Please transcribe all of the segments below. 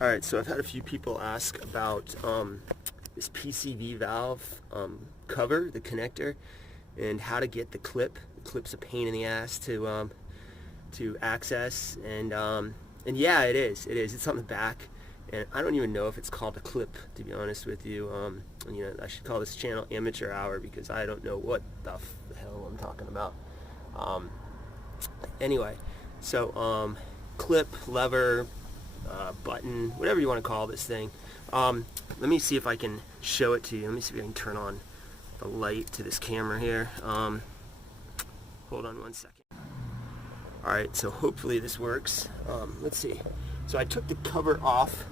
Alright, so I've had a few people ask about this PCV valve cover, the connector, and how to get the clip. The clip's a pain in the ass to access, and yeah, it is. It's on the back, and I don't even know if it's called a clip, to be honest with you. You know, I should call this channel Amateur Hour because I don't know what the hell I'm talking about. Anyway, so clip, lever, button, whatever you want to call this thing. Let me see if I can show it to you. Let me see if I can turn on the light to this camera here. Hold on one second. Alright, so hopefully this works. Let's see. So I took the cover off.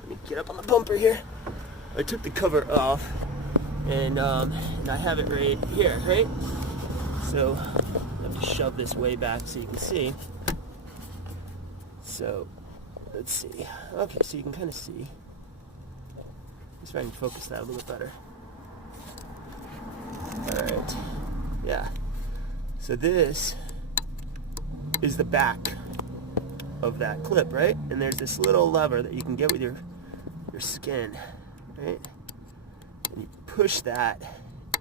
Let me get up on the bumper here. I took the cover off, and I have it right here, right? So I have to shove this way back so you can see. So let's see. Okay, so you can kind of see. Let's try and focus that a little bit better. Alright. Yeah. So this is the back of that clip, right? And there's this little lever that you can get with your skin, right? And you push that,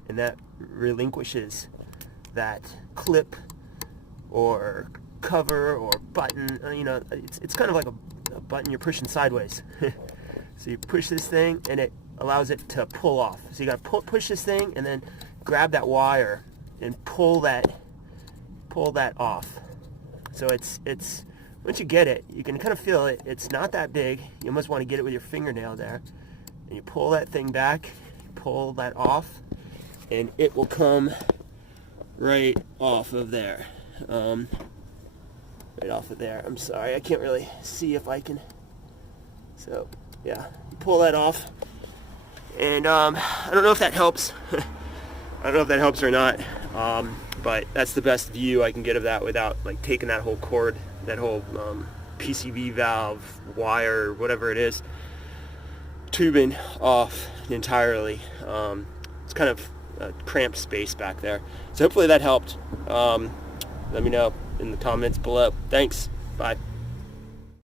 and that relinquishes that clip or cover or button. You know, it's kind of like a button you're pushing sideways. So you push this thing, and it allows it to pull off. So you got to push this thing, and then grab that wire and pull that off. So it's once you get it, you can kind of feel it. It's not that big. You almost want to get it with your fingernail there, and you pull that thing back, pull that off, and it will come right off of there. Right off of there. I'm sorry, I can't really see if I can. So yeah, you pull that off, and I don't know if that helps. I don't know if that helps or not, but that's the best view I can get of that without like taking that whole cord, that whole PCV valve, wire, whatever it is, tubing off entirely. It's kind of a cramped space back there. So hopefully that helped. Let me know in the comments below. Thanks. Bye.